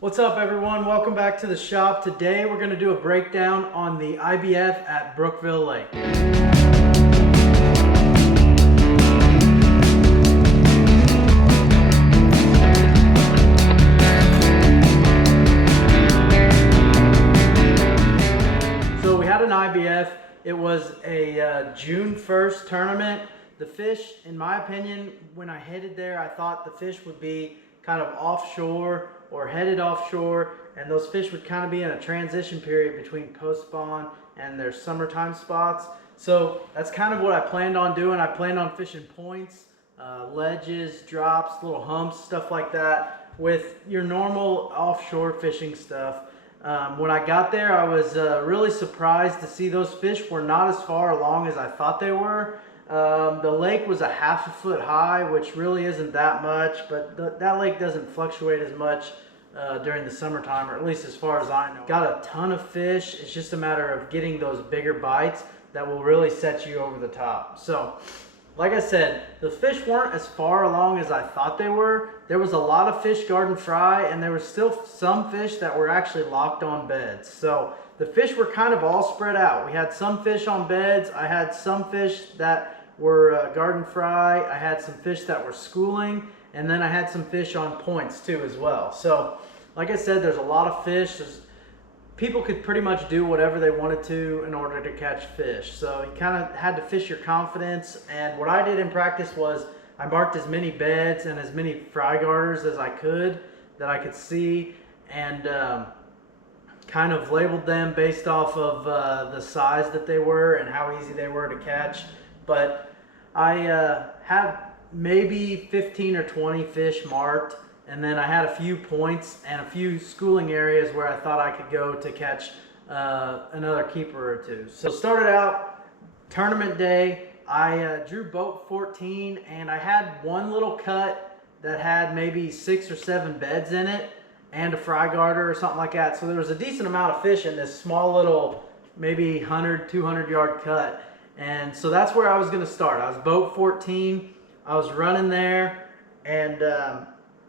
What's up, everyone? Welcome back to the shop. Today we're going to do a breakdown on the IBF at Brookville Lake. So we had an IBF. It was a June 1st tournament. The fish, in my opinion, when I headed there, I thought the fish would be kind of offshore or headed offshore, and those fish would kind of be in a transition period between post-spawn and their summertime spots. So that's kind of what I planned on doing. I planned on fishing points, ledges, drops, little humps, stuff like that with your normal offshore fishing stuff. When I got there, I was really surprised to see those fish were not as far along as I thought they were. The lake was a half a foot high, which really isn't that much, but that lake doesn't fluctuate as much during the summertime, or at least as far as I know. Got a ton of fish. It's just a matter of getting those bigger bites that will really set you over the top. So, like I said, the fish weren't as far along as I thought they were. There was a lot of fish garden fry, and there was still some fish that were actually locked on beds. So the fish were kind of all spread out. We had some fish on beds. I had some fish that were garden fry. I had some fish that were schooling, and then I had some fish on points too as well. So like I said, there's a lot of fish. People could pretty much do whatever they wanted to in order to catch fish. So you kind of had to fish your confidence. And what I did in practice was I marked as many beds and as many fry garters as I could that I could see, and kind of labeled them based off of the size that they were and how easy they were to catch. But I had maybe 15 or 20 fish marked, and then I had a few points and a few schooling areas where I thought I could go to catch another keeper or two. So started out tournament day. I drew boat 14, and I had one little cut that had maybe 6 or 7 beds in it and a fry garter or something like that. So there was a decent amount of fish in this small little maybe 100, 200 yard cut. And so that's where I was going to start. I was boat 14. I was running there, and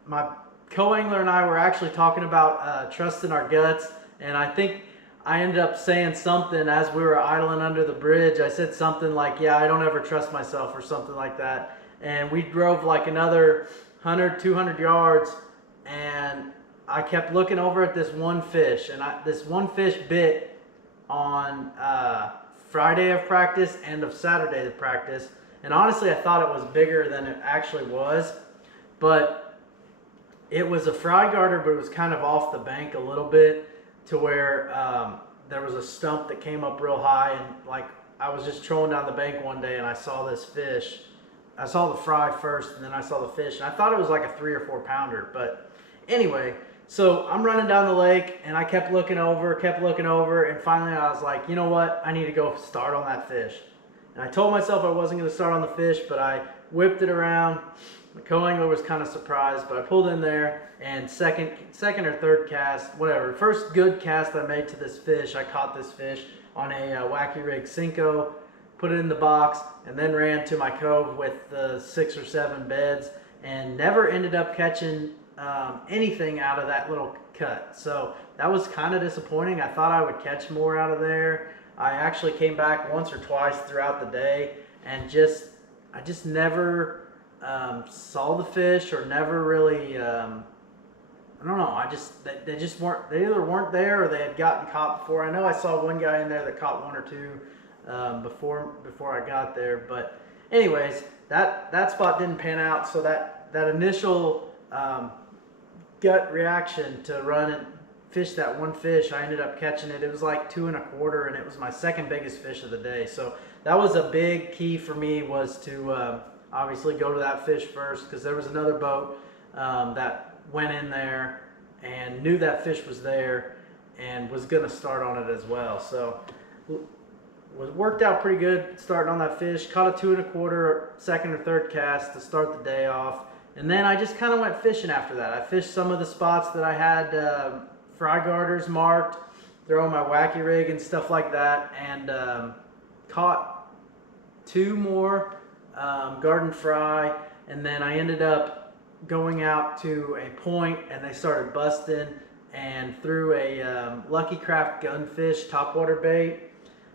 my co-angler and I were actually talking about trusting our guts, and I think I ended up saying something as we were idling under the bridge. I said something like, yeah, I don't ever trust myself, or something like that. And we drove like another 100, 200 yards, and I kept looking over at this one fish, and this one fish bit on Friday of practice and of Saturday of practice. And honestly, I thought it was bigger than it actually was, but it was a fry garter, but it was kind of off the bank a little bit to where there was a stump that came up real high, and like I was just trolling down the bank one day and I saw this fish. I saw the fry first, and then I saw the fish, and I thought it was like a 3 or 4 pounder. But anyway, so I'm running down the lake, and I kept looking over, and finally I was like, you know what? I need to go start on that fish. And I told myself I wasn't going to start on the fish, but I whipped it around. The co-angler was kind of surprised, but I pulled in there, and second or third cast, whatever, first good cast I made to this fish, I caught this fish on a wacky rig Cinco, put it in the box, and then ran to my cove with the 6 or 7 beds, and never ended up catching anything out of that little cut. So that was kind of disappointing. I thought I would catch more out of there. I actually came back once or twice throughout the day, and I just never saw the fish, or never really I don't know, they just weren't, they either weren't there or they had gotten caught before. I know I saw one guy in there that caught 1 or 2 before I got there. But anyways, that spot didn't pan out. So that initial gut reaction to run and fish that one fish, I ended up catching it. It was like 2 1/4, and it was my second biggest fish of the day. So that was a big key for me, was to obviously go to that fish first, because there was another boat that went in there and knew that fish was there and was going to start on it as well. So worked out pretty good starting on that fish. Caught a 2 1/4 second or third cast to start the day off, and then I just kind of went fishing after that. I fished some of the spots that I had fry garters marked, throwing my wacky rig and stuff like that, and caught 2 more garden fry, and then I ended up going out to a point, and they started busting and threw a Lucky Craft Gunfish topwater bait.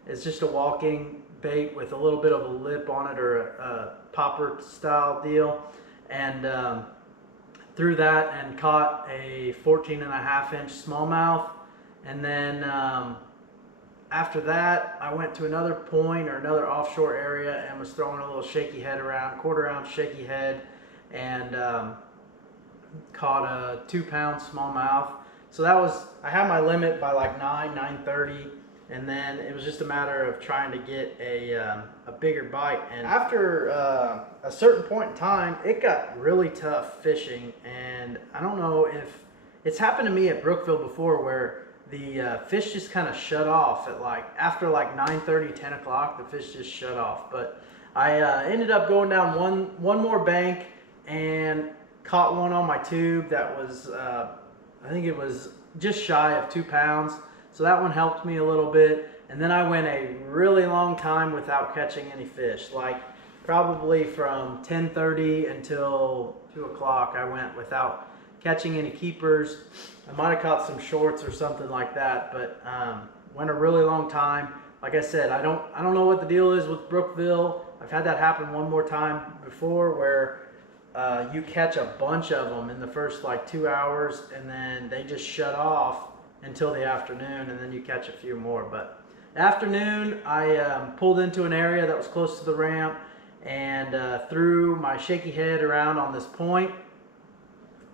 It's just a walking bait with a little bit of a lip on it, or a popper style deal, and threw that and caught a 14.5-inch smallmouth. And then after that, I went to another point or another offshore area and was throwing a little shaky head around, quarter-ounce shaky head, and caught a 2-pound smallmouth. So that was, I had my limit by like 9:30, and then it was just a matter of trying to get a bigger bite. And after a certain point in time, it got really tough fishing, and I don't know if it's happened to me at Brookville before, where the fish just kind of shut off at after 9:30, 10 o'clock, the fish just shut off. But I ended up going down one more bank and caught one on my tube that was, I think it was just shy of 2 pounds. So that one helped me a little bit. And then I went a really long time without catching any fish. Like probably from 10:30 until 2 o'clock I went without catching any keepers. I might have caught some shorts or something like that, but went a really long time. Like I said, I don't know what the deal is with Brookville. I've had that happen one more time before, where you catch a bunch of them in the first 2 hours, and then they just shut off until the afternoon, and then you catch a few more. But afternoon, I pulled into an area that was close to the ramp and threw my shaky head around on this point,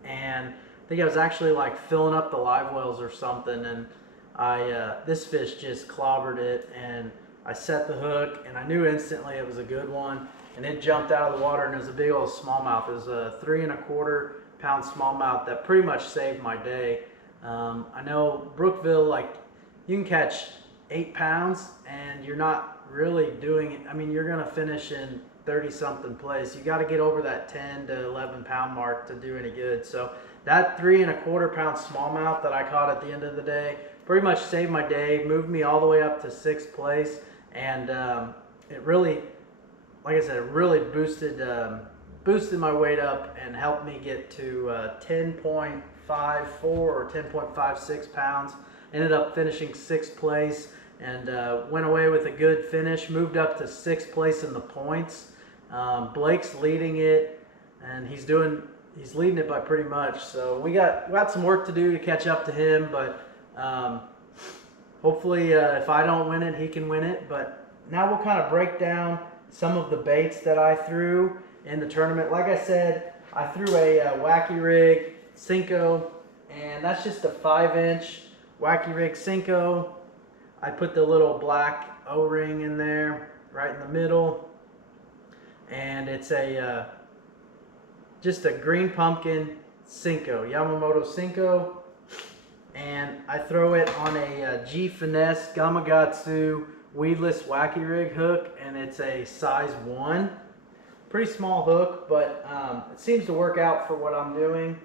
and I think I was actually filling up the live wells or something, and this fish just clobbered it, and I set the hook, and I knew instantly it was a good one, and it jumped out of the water, and it was a big old smallmouth. It was a 3¼ pound smallmouth that pretty much saved my day. I know Brookville, you can catch 8 pounds, and you're not really doing it. I mean, you're gonna finish in 30-something place. You got to get over that 10 to 11 pound mark to do any good. So that 3¼ pound smallmouth that I caught at the end of the day pretty much saved my day, moved me all the way up to 6th place, and it really, like I said, it really boosted my weight up and helped me get to 10.54 or 10.56 pounds. Ended up finishing 6th place, and went away with a good finish. Moved up to 6th place in the points. Blake's leading it, and he's leading it by pretty much. So we got some work to do to catch up to him, but hopefully if I don't win it, he can win it. But now we'll kind of break down some of the baits that I threw in the tournament. Like I said, I threw a Wacky Rig Cinco, and that's just a 5-inch Wacky Rig Cinco. I put the little black O-ring in there right in the middle, and it's a just a green pumpkin Cinco, Yamamoto Cinco, and I throw it on a G Finesse Gamakatsu weedless Wacky Rig hook, and it's a size 1. Pretty small hook, but it seems to work out for what I'm doing.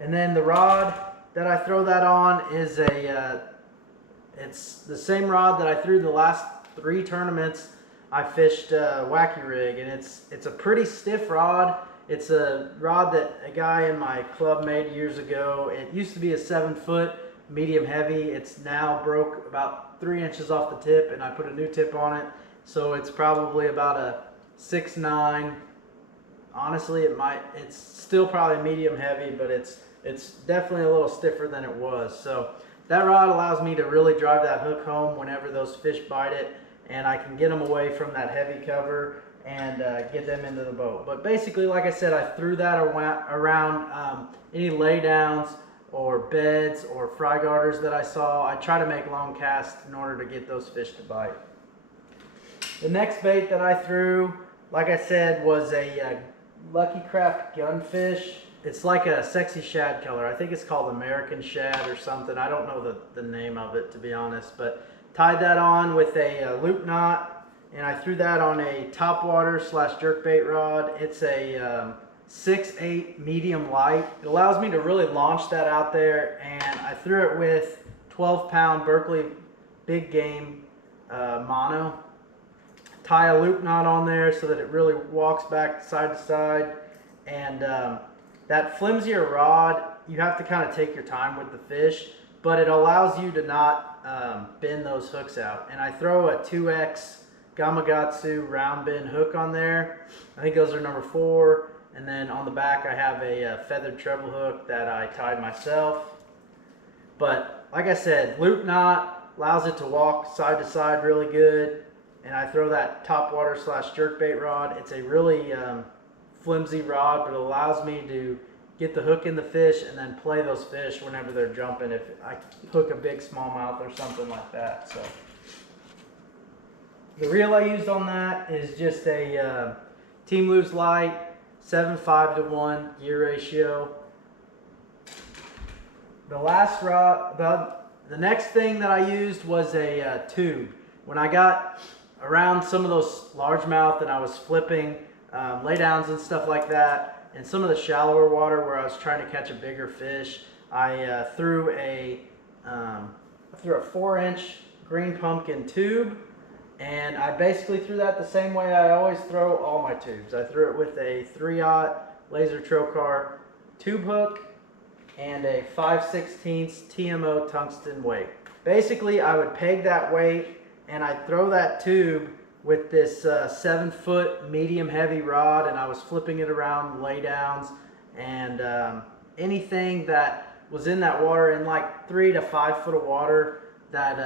And then the rod that I throw that on is it's the same rod that I threw the last 3 tournaments I fished Wacky Rig, and it's a pretty stiff rod. It's a rod that a guy in my club made years ago. It used to be a 7-foot medium heavy. It's now broke about 3 inches off the tip, and I put a new tip on it, so it's probably about a 6'9". Honestly, it's still probably medium heavy, but it's definitely a little stiffer than it was. So that rod allows me to really drive that hook home whenever those fish bite it, and I can get them away from that heavy cover and get them into the boat. But basically, like I said, I threw that around any laydowns or beds or fry garters that I saw. I try to make long casts in order to get those fish to bite. The next bait that I threw, like I said, was a Lucky Craft Gunfish. It's like a sexy shad color. I think it's called American Shad or something. I don't know the name of it, to be honest, but tied that on with a loop knot, and I threw that on a topwater / jerkbait rod. It's a 6/8 medium light. It allows me to really launch that out there, and I threw it with 12-pound Berkley Big Game mono. Tie a loop knot on there so that it really walks back side to side, and that flimsier rod you have to kind of take your time with the fish, but it allows you to not bend those hooks out. And I throw a 2X Gamakatsu round bend hook on there. I think those are number 4. And then on the back I have a feathered treble hook that I tied myself. But like I said, loop knot allows it to walk side to side really good. And I throw that topwater / jerkbait rod. It's a really flimsy rod, but it allows me to get the hook in the fish and then play those fish whenever they're jumping, if I hook a big smallmouth or something like that. So the reel I used on that is just a Team Lose Light 7:5 to 1 gear ratio. The last rod, the next thing that I used was a tube. When I got around some of those largemouth and I was flipping laydowns and stuff like that, and some of the shallower water where I was trying to catch a bigger fish, I threw a 4-inch green pumpkin tube, and I basically threw that the same way I always throw all my tubes. I threw it with a 3/0 laser trocar tube hook and a 5/16 TMO tungsten weight. Basically, I would peg that weight and I'd throw that tube with this 7-foot medium heavy rod, and I was flipping it around laydowns and anything that was in that water, in like 3 to 5 foot of water that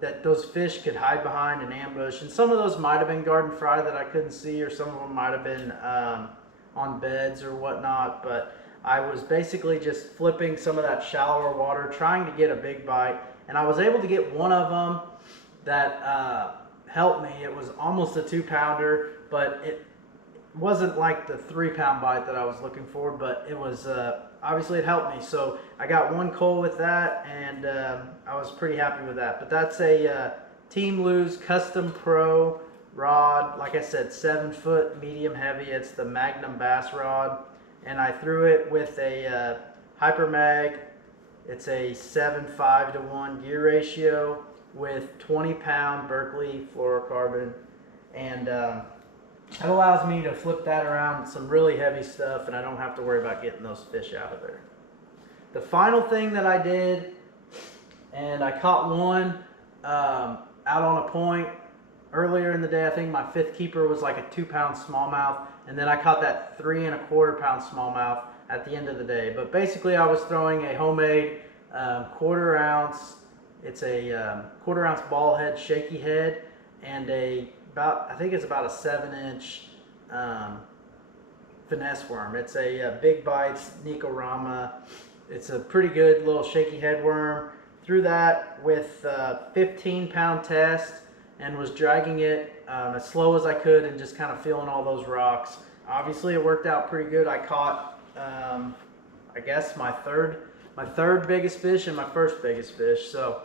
that those fish could hide behind and ambush. And some of those might have been garden fry that I couldn't see, or some of them might have been on beds or whatnot, but I was basically just flipping some of that shallower water, trying to get a big bite, and I was able to get one of them that helped me. It was almost a 2-pounder, but it wasn't like the 3-pound bite that I was looking for, but it was obviously it helped me. So I got 1 coal with that, and I was pretty happy with that. But that's a Team Lose Custom Pro rod. Like I said, 7-foot medium heavy. It's the Magnum bass rod, and I threw it with a Hyper Mag. It's a 7:5 to 1 gear ratio with 20-pound Berkeley fluorocarbon, and that allows me to flip that around some really heavy stuff, and I don't have to worry about getting those fish out of there. The final thing that I did, and I caught one out on a point earlier in the day. I think my 5th keeper was like a 2-pound smallmouth, and then I caught that 3¼ pound smallmouth at the end of the day. But basically I was throwing a homemade 1/4 ounce, it's a 1/4 ounce ball head shaky head, and I think it's about a 7-inch finesse worm. It's a Big Bites Nicorama. It's a pretty good little shaky head worm. Threw that with a 15-pound test and was dragging it as slow as I could and just kind of feeling all those rocks. Obviously it worked out pretty good. I caught I guess my third biggest fish and my first biggest fish. So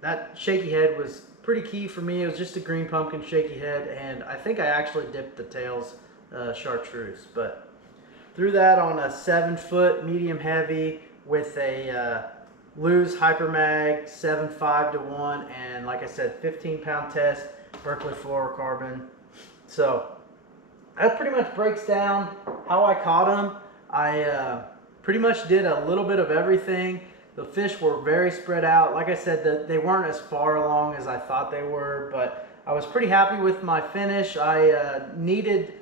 that shaky head was pretty key for me. It was just a green pumpkin shaky head, and I think I actually dipped the tails chartreuse. But threw that on a 7-foot medium heavy with a Lose Hyper Mag 7:5 to 1, and like I said, 15-pound test Berkeley fluorocarbon. So that pretty much breaks down how I caught them. I pretty much did a little bit of everything. The fish were very spread out. Like I said, they weren't as far along as I thought they were, but I was pretty happy with my finish. I needed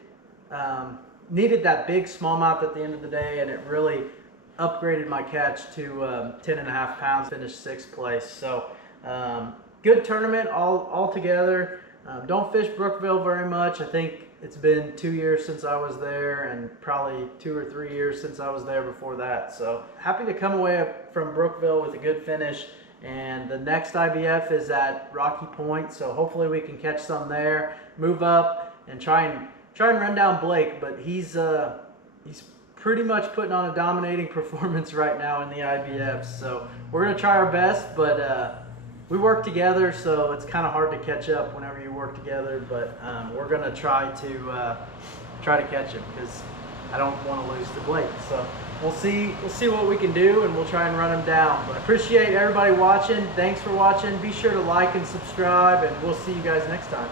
that big smallmouth at the end of the day, and it really upgraded my catch to 10.5 pounds, finished 6th place. So good tournament all together. Don't fish Brookville very much. I think it's been 2 years since I was there, and probably 2 or 3 years since I was there before that. So happy to come away from Brookville with a good finish. And the next IBF is at Rocky Point, so hopefully we can catch some there, move up, and try and run down Blake. But he's pretty much putting on a dominating performance right now in the IBF. So we're gonna try our best, but we work together, so it's kind of hard to catch up whenever you work together. But we're gonna try to catch him, because I don't want to lose to Blake. So we'll see what we can do, and we'll try and run him down. But I appreciate everybody watching. Thanks for watching. Be sure to like and subscribe, and we'll see you guys next time.